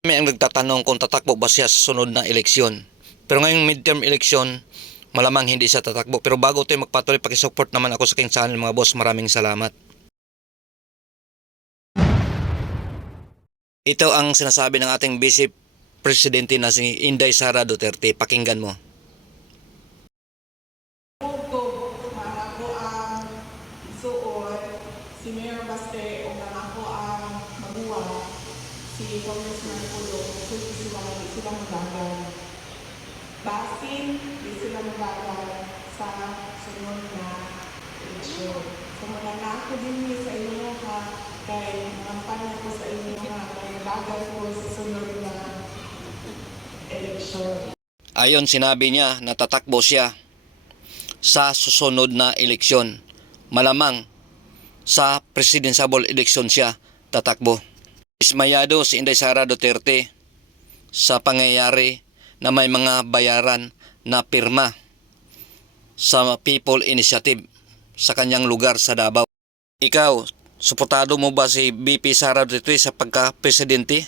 May ang nagtatanong kung tatakbo ba siya sa sunod na eleksyon. Pero ngayong midterm election, malamang hindi siya tatakbo. Pero bago tayo magpatuloy, pakisupport naman ako sa King Channel mga boss. Maraming salamat. Ito ang sinasabi ng ating Vice Presidente na si Inday Sara Duterte. Pakinggan mo. Si Mayor Baste, o ang si Congressman Pulo, so di sila, magagal. Basin, di sila magagal sa sunod na eleksyon. So mga na ako din sa inyo ha, kay kampanya ko sa inyo ha, kay bagal ko sa sunod na eleksyon. Ayon sinabi niya na tatakbo siya sa susunod na eleksyon. Malamang sa presidential election siya tatakbo. Ismayado si Inday Sara Duterte sa pangyayari na may mga bayaran na pirma sa People Initiative sa kanyang lugar sa Davao. Ikaw, suportado mo ba si BP Sara Duterte sa pagka-presidente?